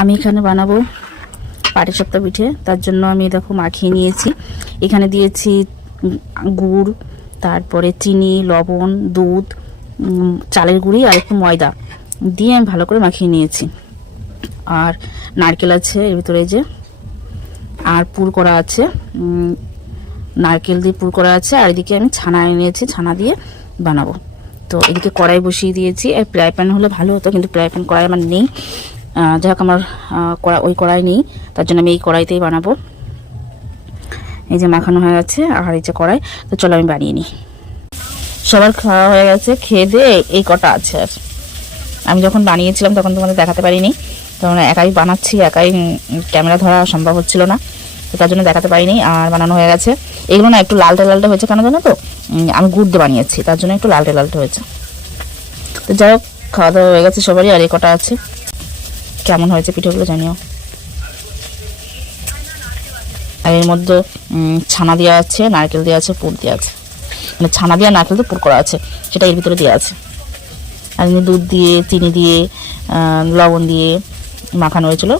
আমি এখানে বানাবো পাটিসাপটা পিঠে। তার জন্য আমি দেখো মাখিয়ে নিয়েছি। এখানে দিয়েছি গুড়, তারপরে চিনি, লবণ, দুধ, চালের গুঁড়ি আর একটু ময়দা দিয়ে আমি ভালো করে মাখিয়ে নিয়েছি। আর নারকেল আছে এর ভিতরে, যে আর পুর করা আছে, নারকেল দিয়ে পুর করা আছে। আর এদিকে আমি ছানা নিয়েছি, ছানা দিয়ে বানাবো। তো এদিকে কড়াই বসিয়ে দিয়েছি। আর ফ্রাই প্যান হলে ভালো হতো, কিন্তু ফ্রাই প্যান কড়াই আমার নেই। যাই হোক, আমার ওই কড়াই নেই, তার জন্য আমি এই কড়াইতেই বানাবো। এই যে মাখানো হয়ে গেছে আর এই যে কড়াই। তো চলো আমি বানিয়ে নিই। সবার খাওয়া হয়ে গেছে, খেয়ে দিয়ে এই কটা আছে। আর আমি যখন বানিয়েছিলাম তখন তোমাদের দেখাতে পারিনি, তখন একাই বানাচ্ছি, একাই ক্যামেরা ধরা সম্ভব হচ্ছিল না, তো তার জন্য দেখাতে পারিনি। আর বানানো হয়ে গেছে। এগুলো না একটু লালটে লালটে হয়েছে, কেন জানো তো? আমি গুড় দিয়ে বানিয়েছি, তার জন্য একটু লালটে লালটে হয়েছে। তো যাই হোক, খাওয়া দাওয়া হয়ে গেছে সবারই। আর এই কটা আছে। কেমন হয়েছে পিঠেগুলো জানিও। আর এর মধ্যে ছানা দেওয়া আছে, নারকেল দেওয়া আছে, পুর দেওয়া আছে। মানে ছানা দিয়ে নারকেল দিয়ে পুর করা আছে, সেটা এর ভিতরে দেওয়া আছে। আর দুধ দিয়ে, চিনি দিয়ে, লবণ দিয়ে মাখানো হয়েছিল।